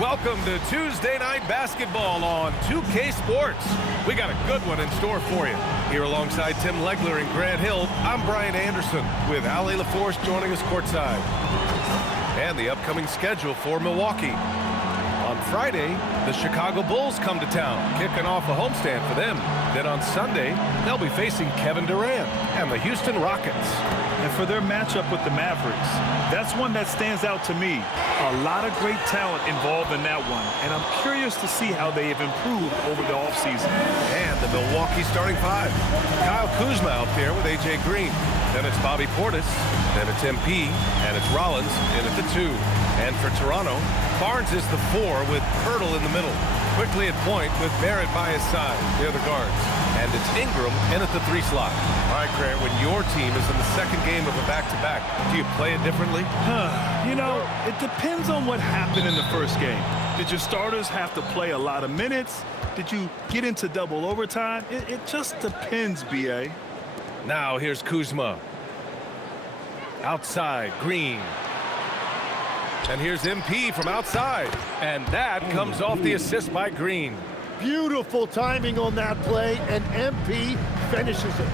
Welcome to Tuesday Night Basketball on 2K Sports. We got a good one in store for you. Here alongside Tim Legler and Grant Hill, I'm Brian Anderson with Ali LaForce joining us courtside. And the upcoming schedule for Milwaukee. On Friday, the Chicago Bulls come to town, kicking off a homestand for them. Then on Sunday, they'll be facing Kevin Durant and the Houston Rockets. And for their matchup with the Mavericks, that's one that stands out to me. A lot of great talent involved in that one, and I'm curious to see how they have improved over the offseason. And the Milwaukee starting five. Kyle Kuzma out there with A.J. Green. Then it's Bobby Portis. Then it's MP. And it's Rollins in at the 2. And for Toronto, Barnes is the 4 with Pirtle in the middle. Quickly at point with Barrett by his side. They're the guards. And it's Ingram in at the 3 slot. All right, Grant, when your team is in the second game of a back-to-back, do you play it differently? You know, it depends on what happened in the first game. Did your starters have to play a lot of minutes? Did you get into double overtime? It just depends, B.A. Now here's Kuzma. Outside, Green. And here's MP from outside. And that comes off the assist by Green. Beautiful timing on that play, and MP finishes it.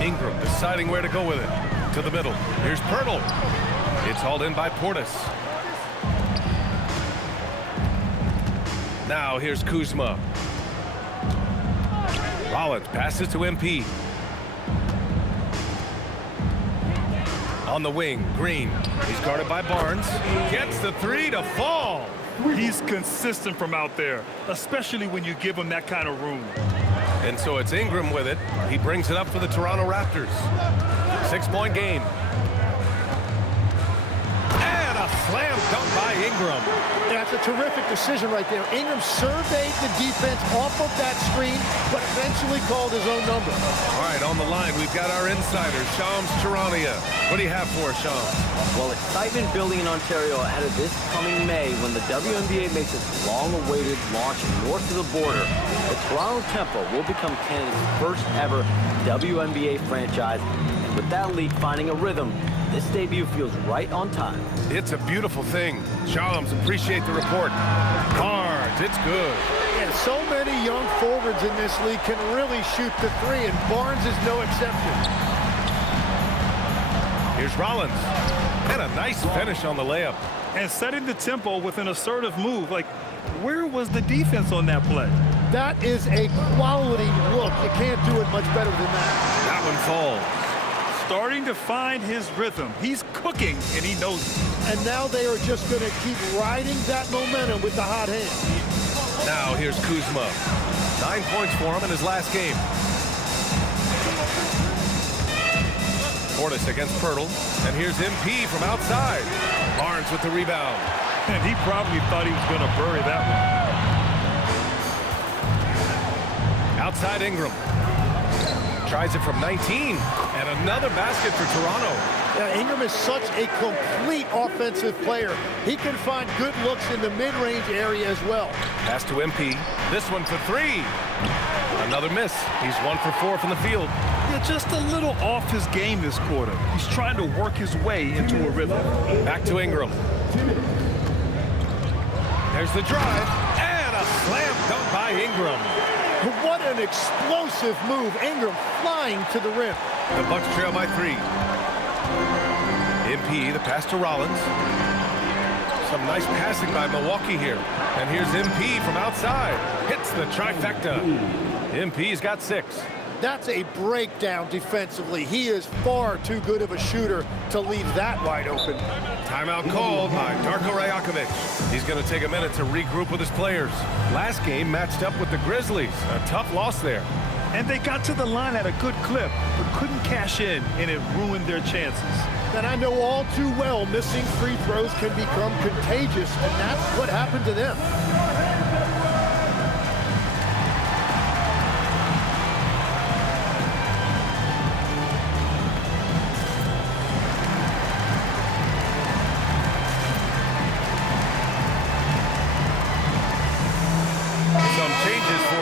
Ingram deciding where to go with it. To the middle. Here's Pirtle. It's hauled in by Portis. Now here's Kuzma. Rollins passes to MP. On the wing, Green. He's guarded by Barnes. Gets the 3 to fall. He's consistent from out there, especially when you give him that kind of room. And so it's Ingram with it. He brings it up for the Toronto Raptors. 6-point game. And a slam dunk by Ingram. That's a terrific decision right there. Ingram surveyed the defense off of that screen, but eventually called his own number. All right, on the line, we've got our insider, Shams Charania. What do you have for us, Shams? Well, excitement building in Ontario ahead of this coming May when the WNBA makes its long-awaited launch north of the border. The Toronto Tempo will become Canada's first ever WNBA franchise. And with that league finding a rhythm, this debut feels right on time. It's a beautiful thing. Shams, appreciate the report. Barnes, it's good. And so many young forwards in this league can really shoot the 3, and Barnes is no exception. Here's Rollins. And a nice finish on the layup. And setting the tempo with an assertive move. Like, where was the defense on that play? That is a quality look. You can't do it much better than that. That one falls. Starting to find his rhythm. He's cooking, and he knows it. And now they are just going to keep riding that momentum with the hot hand. Now here's Kuzma. 9 points for him in his last game. Portis against Pirtle. And here's MP from outside. Barnes with the rebound. And he probably thought he was going to bury that one. Outside Ingram. Tries it from 19. And another basket for Toronto. Yeah, Ingram is such a complete offensive player. He can find good looks in the mid-range area as well. Pass to MP. This one for 3. Another miss. He's 1 for 4 from the field. Yeah, just a little off his game this quarter. He's trying to work his way into a rhythm. Back to Ingram. There's the drive. And a slam dunk by Ingram. What an explosive move. Ingram flying to the rim. The Bucks trail by 3. MP, the pass to Rollins. Some nice passing by Milwaukee here. And here's MP from outside. Hits the trifecta. MP's got 6. That's a breakdown defensively. He is far too good of a shooter to leave that wide open. Timeout called by Darko Rajakovic. He's going to take a minute to regroup with his players. Last game matched up with the Grizzlies. A tough loss there. And they got to the line at a good clip, but couldn't cash in, and it ruined their chances. And I know all too well missing free throws can become contagious, and that's what happened to them.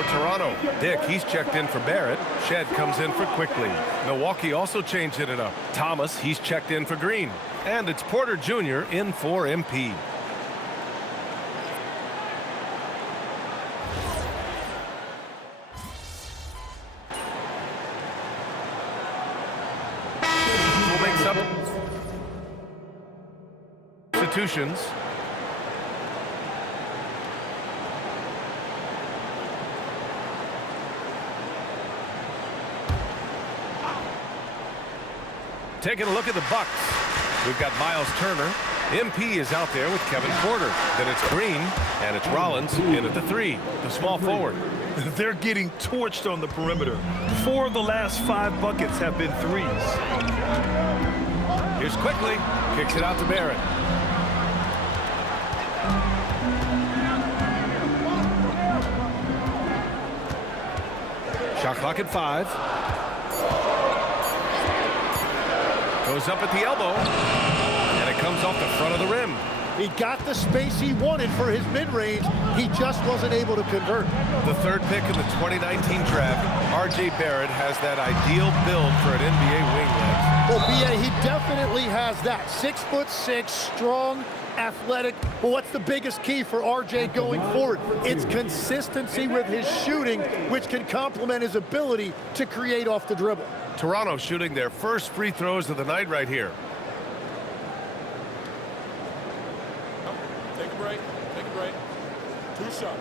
Toronto. Dick, he's checked in for Barrett. Shed comes in for Quickly. Milwaukee also changed it up. Thomas, he's checked in for Green. And it's Porter Jr. in for MP. We'll make substitutions. Taking a look at the Bucks. We've got Miles Turner. MP is out there with Kevin Porter. Then it's Green, and it's Rollins in at the 3, the small forward. They're getting torched on the perimeter. 4 of the last 5 buckets have been threes. Here's Quickly. Kicks it out to Barrett. Shot clock at 5. Goes up at the elbow, and it comes off the front of the rim. He got the space he wanted for his mid-range. He just wasn't able to convert. The 3rd pick in the 2019 draft, R.J. Barrett has that ideal build for an NBA wing, Legs. Well, B.A., he definitely has that. 6'6", strong, athletic. But what's the biggest key for R.J. going forward? It's consistency with his shooting, which can complement his ability to create off the dribble. Toronto shooting their first free throws of the night right here. Take a break. Take a break. 2 shots.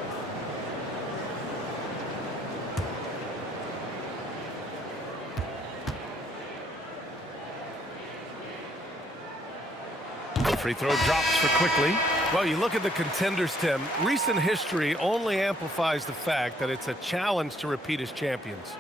Free throw drops for Quickly. Well, you look at the contenders, Tim. Recent history only amplifies the fact that it's a challenge to repeat as champions.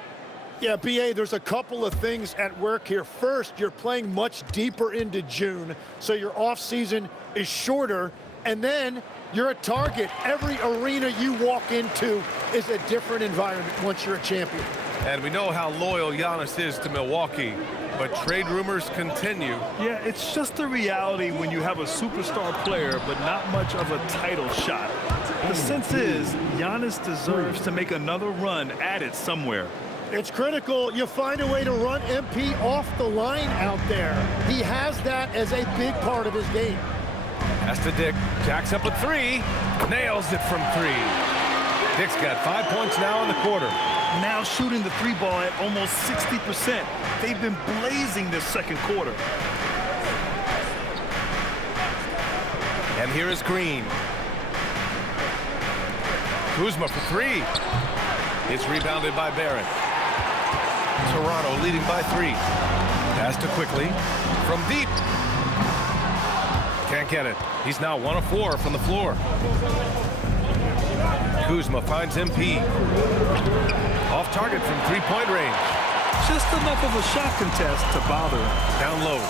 Yeah, B.A., there's a couple of things at work here. First, you're playing much deeper into June, so your offseason is shorter, and then you're a target. Every arena you walk into is a different environment once you're a champion. And we know how loyal Giannis is to Milwaukee, but trade rumors continue. Yeah, it's just the reality when you have a superstar player, but not much of a title shot. The sense is, Giannis deserves to make another run at it somewhere. It's critical you find a way to run MP off the line out there. He has that as a big part of his game. Pass to Dick. Jacks up a 3. Nails it from 3. Dick's got 5 points now in the quarter. Now shooting the 3 ball at almost 60%. They've been blazing this second quarter. And here is Green. Kuzma for 3. It's rebounded by Barrett. Toronto leading by 3. Pass to Quickly from deep. Can't get it. He's now 1 of 4 from the floor. Kuzma finds MP. Off target from 3-point range. Just enough of a shot contest to bother. Down low.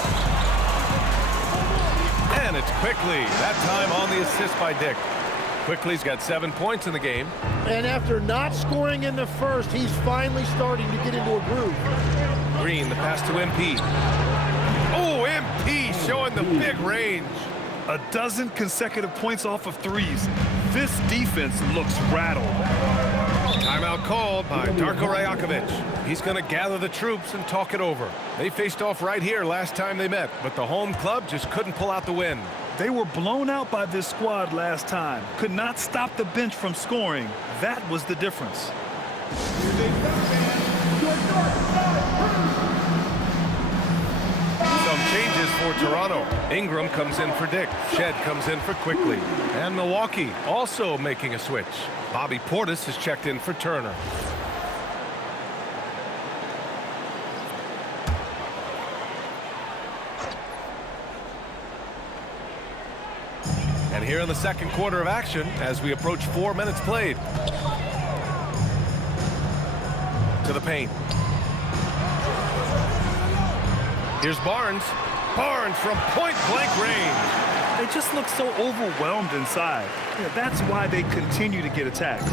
And it's Quickly. That time on the assist by Dick. Quickly's got 7 points in the game. And after not scoring in the first, he's finally starting to get into a groove. Green, the pass to MP. Oh, MP showing the big range. A dozen consecutive points off of threes. This defense looks rattled. Timeout called by Darko Rajakovic. He's going to gather the troops and talk it over. They faced off right here last time they met, but the home club just couldn't pull out the win. They were blown out by this squad last time. Could not stop the bench from scoring. That was the difference. Some changes for Toronto. Ingram comes in for Dick. Shed comes in for Quickly. And Milwaukee also making a switch. Bobby Portis has checked in for Turner. And here in the second quarter of action, as we approach 4 minutes played. To the paint. Here's Barnes. Barnes from point-blank range. They just look so overwhelmed inside. Yeah, that's why they continue to get attacked.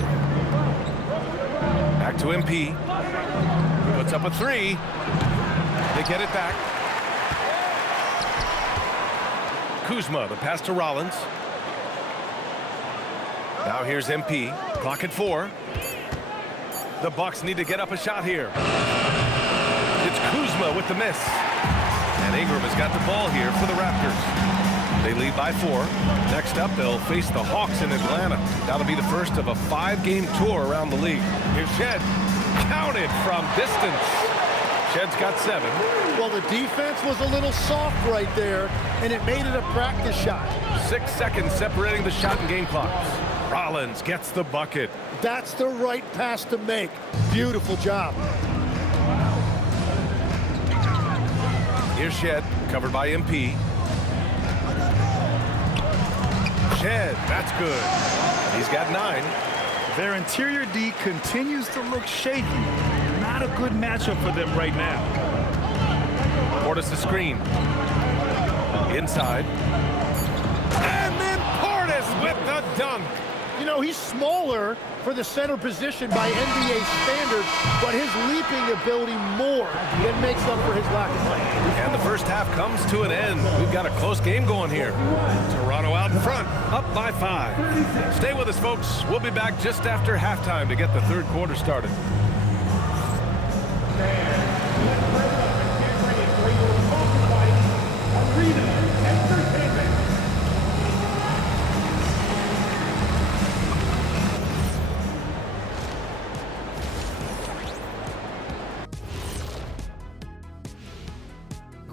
Back to MP. Puts up a 3. They get it back. Kuzma, the pass to Rollins. Now here's MP. Clock at 4. The Bucks need to get up a shot here. It's Kuzma with the miss. And And Ingram has got the ball here for the Raptors. They lead by 4. Next up, they'll face the Hawks in Atlanta. That'll be the first of a 5-game tour around the league. Here's Shed. Counted from distance. Shed's got 7. Well, the defense was a little soft right there, and it made it a practice shot. 6 seconds separating the shot and game clocks. Rollins gets the bucket. That's the right pass to make. Beautiful job. Here's Shed, covered by MP. Shed, that's good. He's got 9. Their interior D continues to look shaky. Not a good matchup for them right now. Portis the screen. Inside. And then Portis with the dunk. You know, he's smaller for the center position by NBA standards, but his leaping ability more than makes up for his lack of height. And the first half comes to an end. We've got a close game going here. Toronto out in front, up by 5. Stay with us, folks. We'll be back just after halftime to get the third quarter started.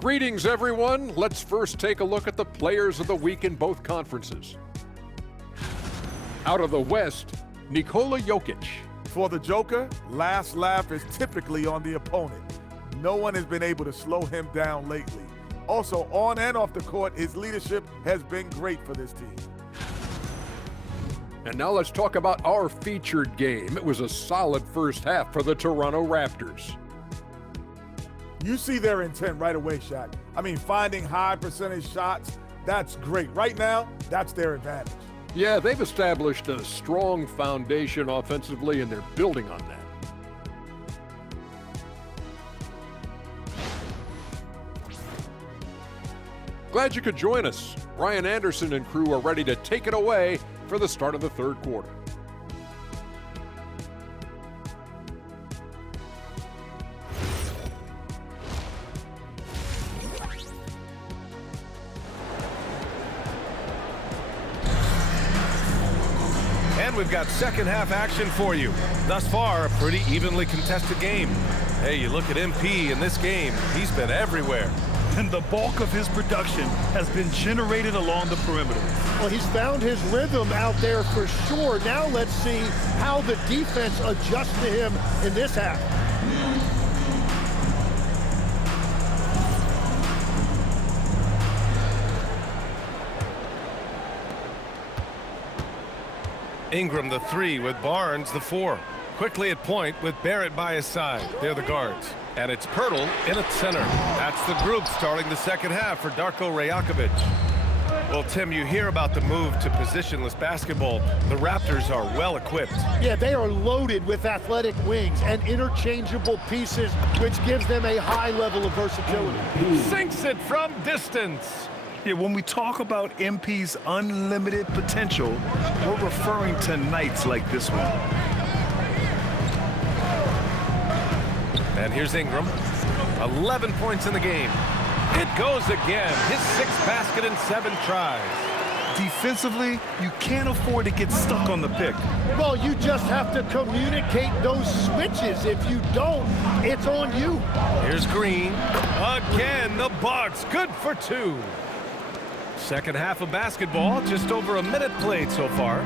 Greetings, everyone. Let's first take a look at the players of the week in both conferences. Out of the West, Nikola Jokic. For the Joker, last laugh is typically on the opponent. No one has been able to slow him down lately. Also, on and off the court, his leadership has been great for this team. And now let's talk about our featured game. It was a solid first half for the Toronto Raptors. You see their intent right away, Shaq. I mean, finding high percentage shots, that's great. Right now, that's their advantage. Yeah, they've established a strong foundation offensively, and they're building on that. Glad you could join us. Brian Anderson and crew are ready to take it away for the start of the third quarter. And we've got second half action for you. Thus far, a pretty evenly contested game. Hey, you look at MP in this game, he's been everywhere. And the bulk of his production has been generated along the perimeter. Well, he's found his rhythm out there for sure. Now let's see how the defense adjusts to him in this half. Ingram the 3 with Barnes the 4. Quickly at point with Barrett by his side. They're the guards. And it's Pirtle in at center. That's the group starting the second half for Darko Rajakovic. Well, Tim, you hear about the move to positionless basketball. The Raptors are well equipped. Yeah, they are loaded with athletic wings and interchangeable pieces, which gives them a high level of versatility. Sinks it from distance. Yeah, when we talk about MP's unlimited potential, we're referring to nights like this one. And here's Ingram. 11 points in the game. It goes again. His 6th basket in 7 tries. Defensively, you can't afford to get stuck on the pick. Well, you just have to communicate those switches. If you don't, it's on you. Here's Green. Again, the Bucks. Good for 2. Second half of basketball, just over a minute played so far.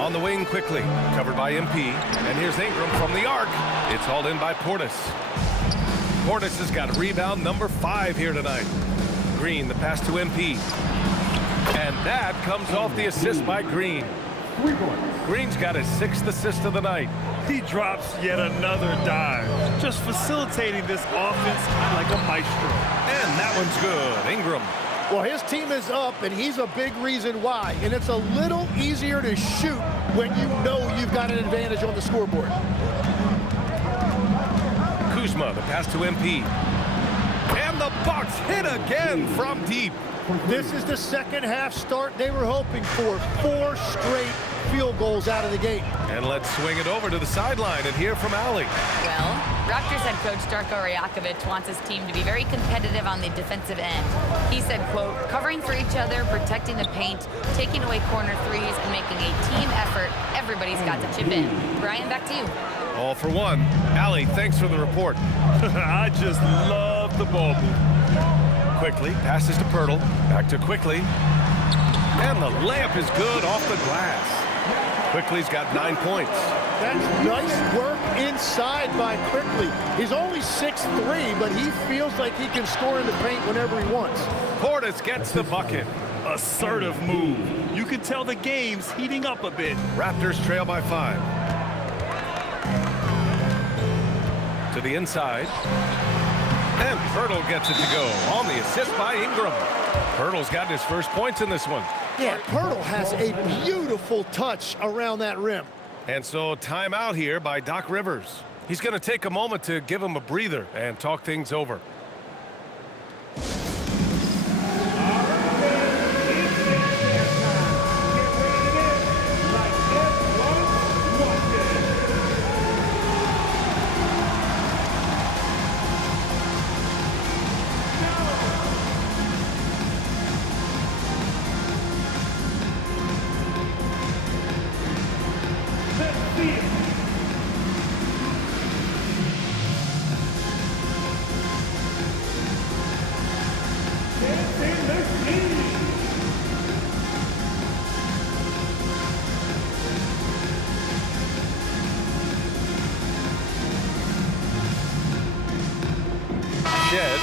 On the wing quickly, covered by MP. And here's Ingram from the arc. It's hauled in by Portis. Portis has got rebound number 5 here tonight. Green, the pass to MP. And that comes off the assist by Green. Green's got his 6th assist of the night. He drops yet another dive, just facilitating this offense like a maestro. And that one's good. Ingram. Well, his team is up, and he's a big reason why. And it's a little easier to shoot when you know you've got an advantage on the scoreboard. Kuzma, the pass to MP. And the Bucks hit again from deep. This is the second half start they were hoping for. 4 straight field goals out of the gate. And let's swing it over to the sideline and hear from Allie. Well, Raptors head coach Darko Rajakovic wants his team to be very competitive on the defensive end. He said, quote, covering for each other, protecting the paint, taking away corner threes, and making a team effort. Everybody's got to chip in. Brian, back to you. All for one. Allie, thanks for the report. I just love the ball move. Quickly, passes to Pirtle. Back to Quickly. And the layup is good off the glass. Quickly's got 9 points. That's nice work inside by Quickly. He's only 6'3", but he feels like he can score in the paint whenever he wants. Portis gets the bucket. Assertive move. You can tell the game's heating up a bit. Raptors trail by 5. To the inside. And Pirtle gets it to go on the assist by Ingram. Pirtle's got his first points in this one. Yeah, Pirtle has a beautiful touch around that rim. And so timeout here by Doc Rivers. He's going to take a moment to give him a breather and talk things over.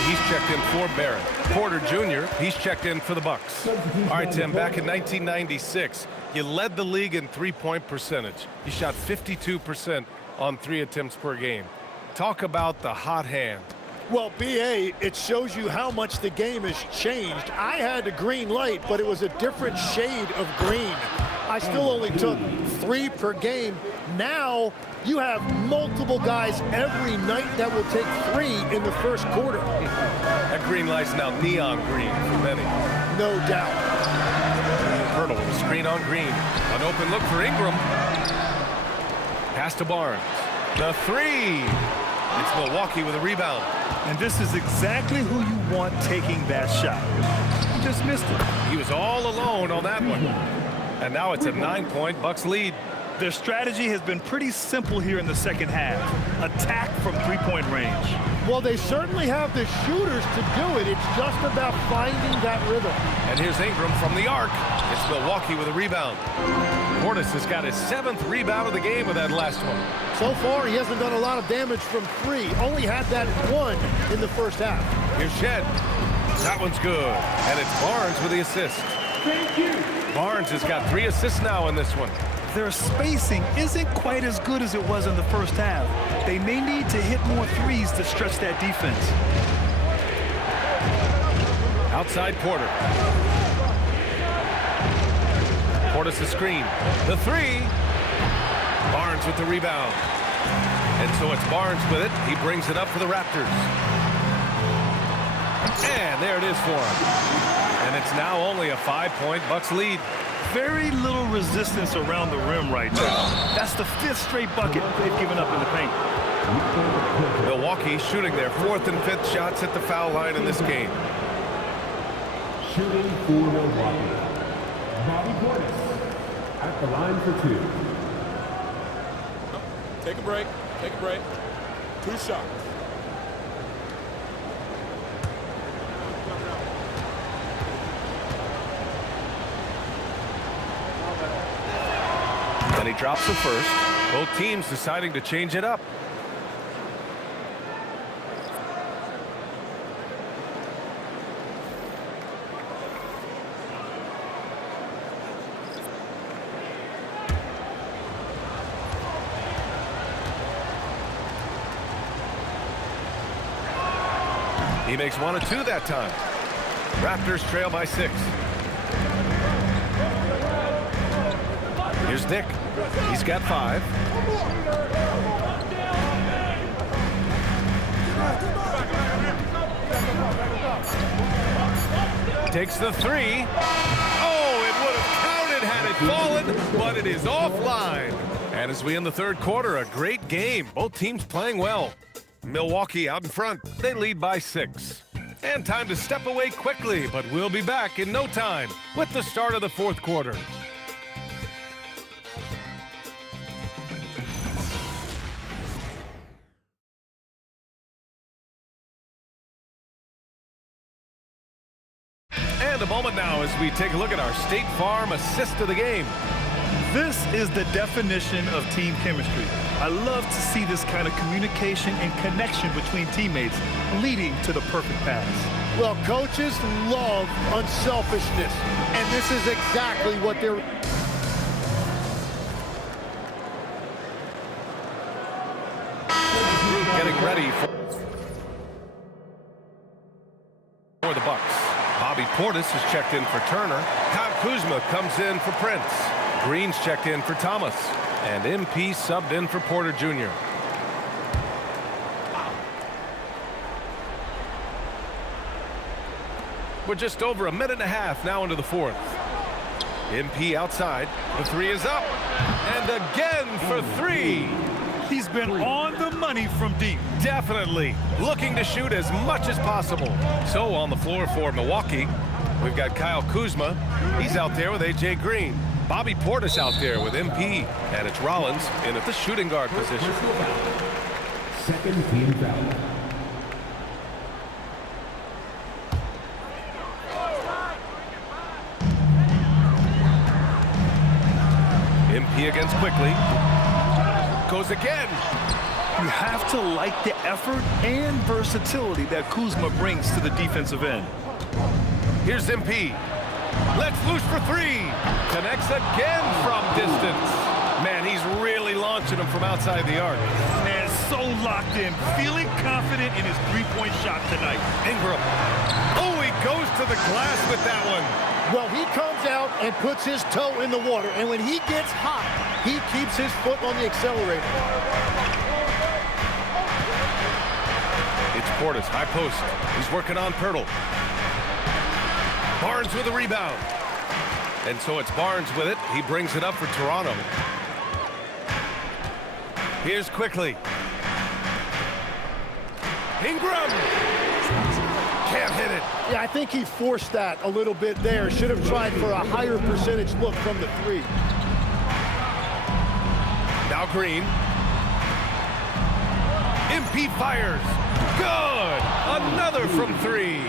He's checked in for Barrett. Porter Jr., he's checked in for the Bucks. All right, Tim, back in 1996, you led the league in three-point percentage. You shot 52% on 3 attempts per game. Talk about the hot hand. Well, BA, it shows you how much the game has changed. I had a green light, but it was a different shade of green. I still only took 3 per game. Now you have multiple guys every night that will take 3 in the first quarter. That green light's now neon green for many. No doubt. Pirtle with a screen on Green. An open look for Ingram. Pass to Barnes. The 3. It's Milwaukee with a rebound. And this is exactly who you want taking that shot. He just missed it. He was all alone on that one. And now it's a 9-point Bucks lead. Their strategy has been pretty simple here in the second half. Attack from three-point range. Well, they certainly have the shooters to do it. It's just about finding that rhythm. And here's Ingram from the arc. It's Milwaukee with a rebound. Portis has got his 7th rebound of the game with that last one. So far, he hasn't done a lot of damage from 3. Only had that 1 in the first half. Here's Shed. That one's good. And it's Barnes with the assist. Thank you. Barnes has got 3 assists now in this one. Their spacing isn't quite as good as it was in the first half. They may need to hit more threes to stretch that defense. Outside Porter. Portis the screen. The 3. Barnes with the rebound. And so it's Barnes with it. He brings it up for the Raptors. And there it is for him. And it's now only a 5-point Bucks lead. Very little resistance around the rim right now. That's the 5th straight bucket they've given up in the paint. Milwaukee shooting their 4th and 5th shots at the foul line in this game. Shooting for Milwaukee. Bobby Portis at the line for 2. Take a break. Take a break. 2 shots. And he drops the first. Both teams deciding to change it up. He makes 1 of 2 that time. Raptors trail by 6. Here's Nick. He's got 5. Takes the 3. Oh, it would have counted had it fallen, but it is offline. And as we end the third quarter, a great game. Both teams playing well. Milwaukee out in front. They lead by 6. And time to step away quickly, but we'll be back in no time with the start of the fourth quarter. And a moment now as we take a look at our State Farm assist of the game. This is the definition of team chemistry. I love to see this kind of communication and connection between teammates leading to the perfect pass. Well, coaches love unselfishness, and this is exactly what they're... Getting ready for the Bucks. Bobby Portis is checked in for Turner. Kyle Kuzma comes in for Prince. Green's checked in for Thomas. And MP subbed in for Porter Jr. We're just over a minute and a half now into the fourth. MP outside. The three is up. And again for 3. He's been on the money from deep. Definitely looking to shoot as much as possible. So on the floor for Milwaukee, we've got Kyle Kuzma. He's out there with A.J. Green. Bobby Portis out there with MP. And it's Rollins in at the shooting guard position. Second team foul. MP against quickly. Goes again. You have to like the effort and versatility that Kuzma brings to the defensive end. Here's MP. Let's loose for 3. Connects again from distance. Man, he's really launching him from outside the arc. And so locked in, feeling confident in his three-point shot tonight. Ingram. Oh, he goes to the glass with that one. Well, he comes out and puts his toe in the water, and when he gets hot, he keeps his foot on the accelerator. It's Portis, high post. He's working on Pirtle. Barnes with a rebound. And so it's Barnes with it. He brings it up for Toronto. Here's quickly. Ingram! Can't hit it. Yeah, I think he forced that a little bit there. Should have tried for a higher percentage look from the 3. Now Green. MP fires. Good! Another from 3.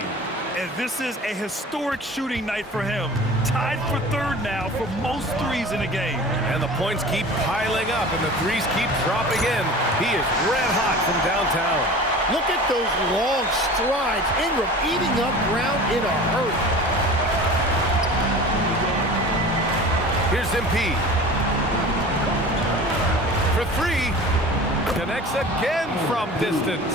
And this is a historic shooting night for him. Tied for 3rd now for most threes in the game. And the points keep piling up and the threes keep dropping in. He is red hot from downtown. Look at those long strides. Ingram eating up ground in a hurry. Here's MP. For 3. Connects again from distance.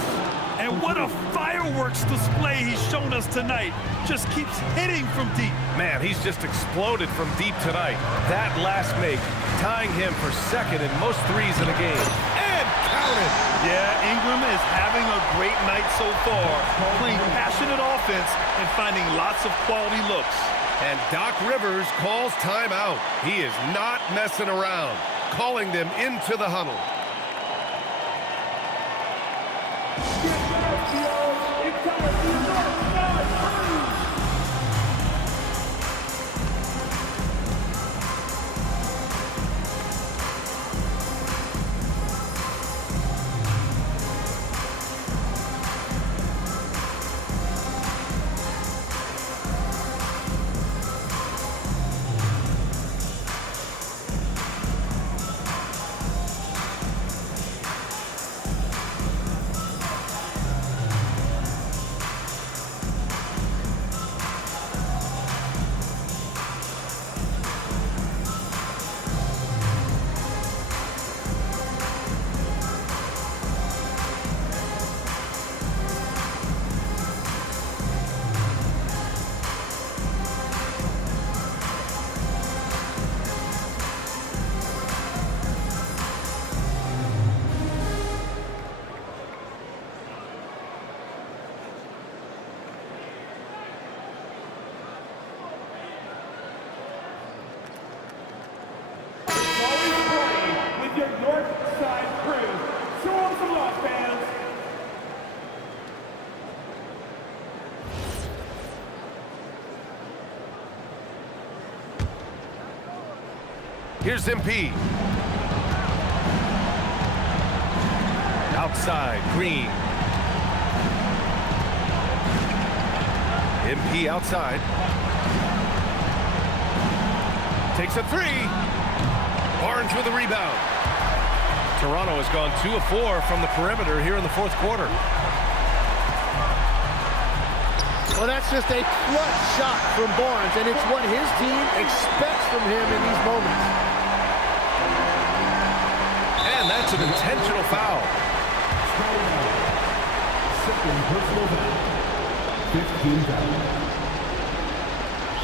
And what a fireworks display he's shown us tonight. Just keeps hitting from deep. Man, he's just exploded from deep tonight. That last make, tying him for 2nd in most threes in a game. And counted. Yeah, Ingram is having a great night so far, playing passionate offense and finding lots of quality looks. And Doc Rivers calls timeout. He is not messing around, calling them into the huddle. Here's MP. Outside, Green. MP outside. Takes a three. Barnes with a rebound. Toronto has gone 2 of 4 from the perimeter here in the fourth quarter. Well, that's just a clutch shot from Barnes, and it's what his team expects from him in these moments. And that's an intentional foul. Second personal foul. 15 foul.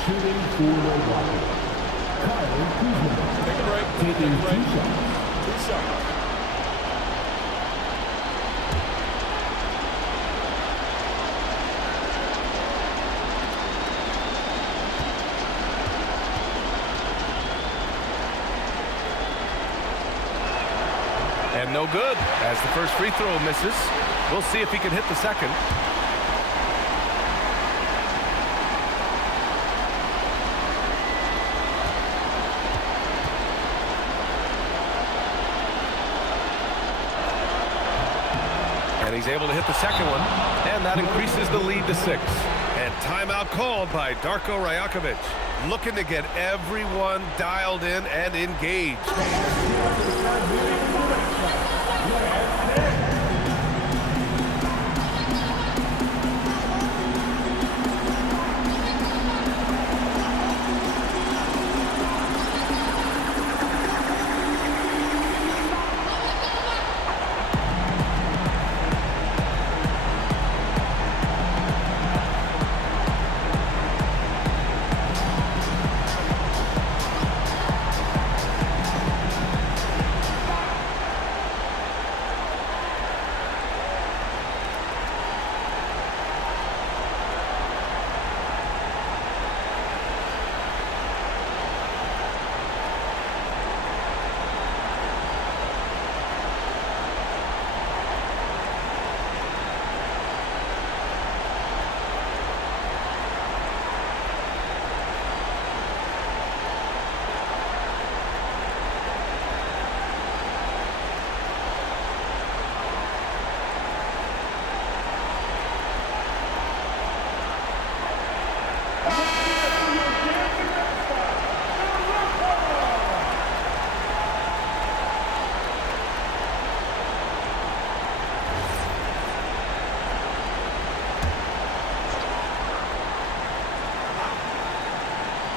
Shooting for Milwaukee. Kyle Kuzma. Take a break. Taking 2 shots. 2 shots. And no good as the first free throw misses. We'll see if he can hit the second. And he's able to hit the second one. And that increases the lead to 6. And timeout called by Darko Rajakovic. Looking to get everyone dialed in and engaged.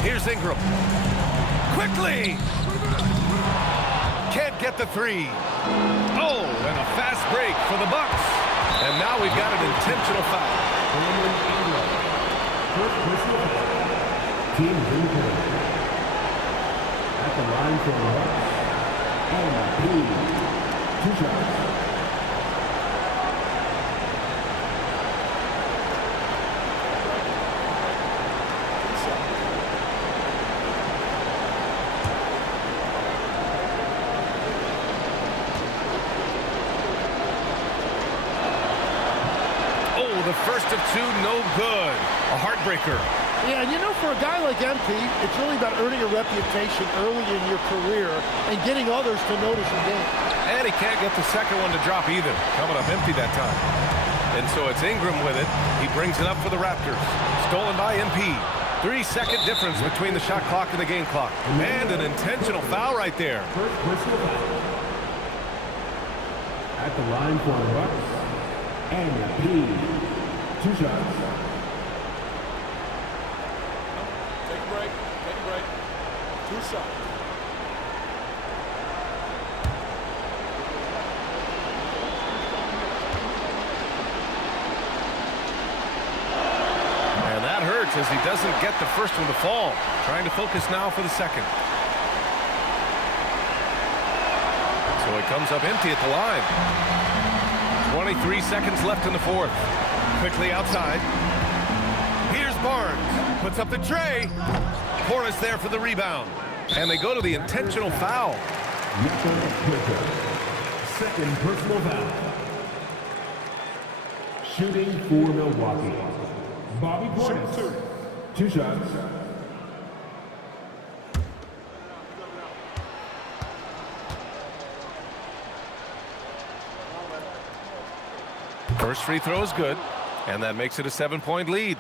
Here's Ingram. Quickly! Can't get the three. Oh, and a fast break for the Bucks. And now we've got an intentional foul. First personal foul. Team Ingram. At the line for the Bucks. And 2 shots. The first of 2, no good. A heartbreaker. Yeah, and you know, for a guy like MP, it's really about earning a reputation early in your career and getting others to notice your game. And he can't get the second one to drop either. Coming up empty that time. And so it's Ingram with it. He brings it up for the Raptors. Stolen by MP. 3-second difference between the shot clock and the game clock. And an intentional foul right there. First personal foul. At the line for the Bucks. And 2 shots. Take a break. Take a break. 2 shots. And that hurts as he doesn't get the first one to fall. Trying to focus now for the second. So it comes up empty at the line. 23 seconds left in the fourth. Quickly outside. Here's Barnes. Puts up the tray. Portis there for the rebound. And they go to the intentional foul. Second personal foul. Shooting for Milwaukee. Bobby Portis. 2 shots. First free throw is good, and that makes it a 7-point lead.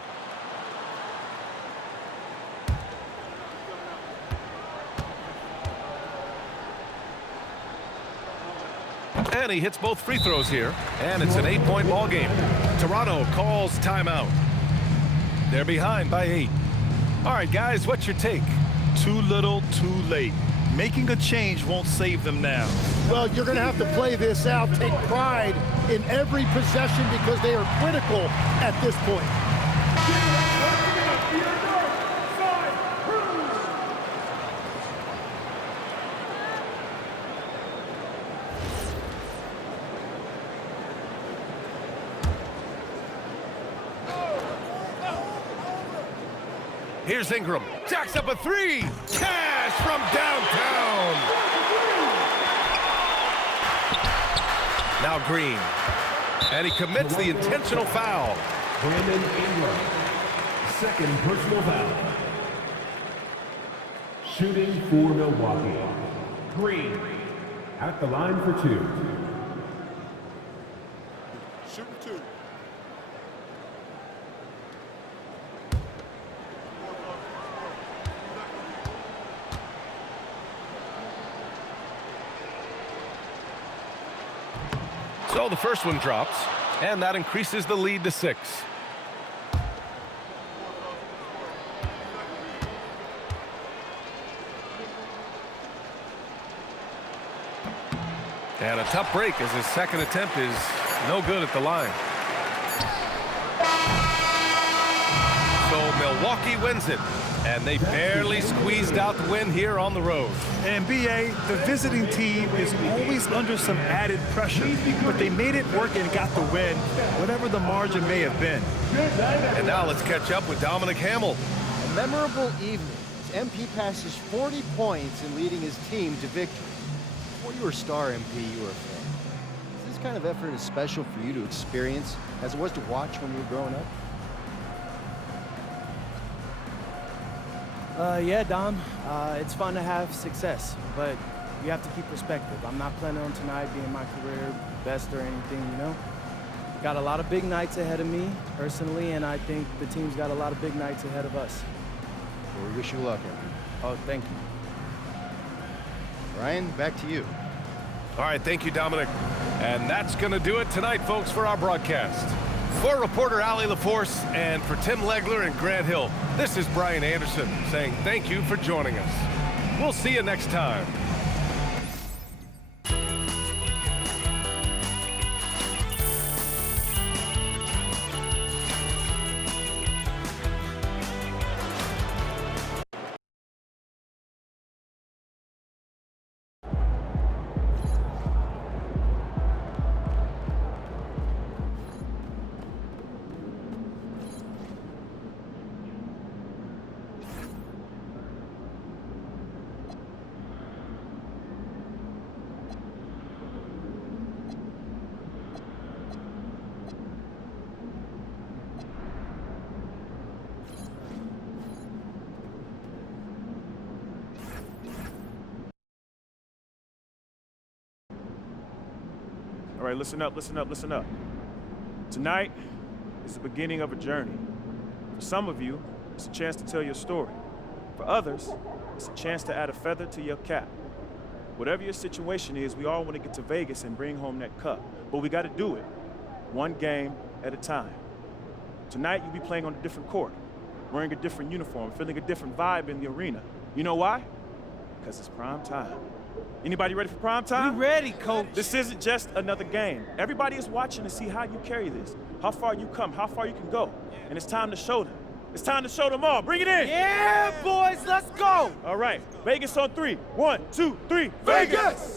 And he hits both free throws here, and it's an 8-point ball game. Toronto calls timeout. They're behind by 8. All right, guys, what's your take? Too little, too late. Making a change won't save them now. Well, you're going to have to play this out, take pride in every possession because they are critical at this point. Here's Ingram. Jacks up a 3. Cash from downtown. Now Green. And he commits the intentional foul. Brandon Ingram. Second personal foul. Shooting for Milwaukee. Green. At the line for 2. Shooting 2. So the first one drops, and that increases the lead to 6. And a tough break as his second attempt is no good at the line. So Milwaukee wins it, and they barely squeezed out the win here on the road. And BA, the visiting team is always under some added pressure, but they made it work and got the win, whatever the margin may have been. And now let's catch up with Dominic Hamill. A memorable evening as MP passes 40 points in leading his team to victory. Before you were a star MP, you were a fan. Is this kind of effort as special for you to experience as it was to watch when you were growing up? Yeah, Dom. It's fun to have success, but you have to keep perspective. I'm not planning on tonight being my career best or anything, you know? Got a lot of big nights ahead of me, personally, and I think the team's got a lot of big nights ahead of us. Well, we wish you luck, MP. Oh, thank you. Ryan, back to you. All right, thank you, Dominic. And that's going to do it tonight, folks, for our broadcast. For reporter Allie LaForce and for Tim Legler and Grant Hill, this is Brian Anderson saying thank you for joining us. We'll see you next time. All right, listen up, listen up, listen up. Tonight is the beginning of a journey. For some of you, it's a chance to tell your story. For others, it's a chance to add a feather to your cap. Whatever your situation is, we all want to get to Vegas and bring home that cup. But we got to do it one game at a time. Tonight, you'll be playing on a different court, wearing a different uniform, feeling a different vibe in the arena. You know why? Because it's prime time. Anybody ready for prime time? We ready, coach. This isn't just another game. Everybody is watching to see how you carry this, how far you come, how far you can go. And it's time to show them. It's time to show them all. Bring it in. Yeah, boys, let's go. All right, Vegas on 3. 1, 2, 3, Vegas!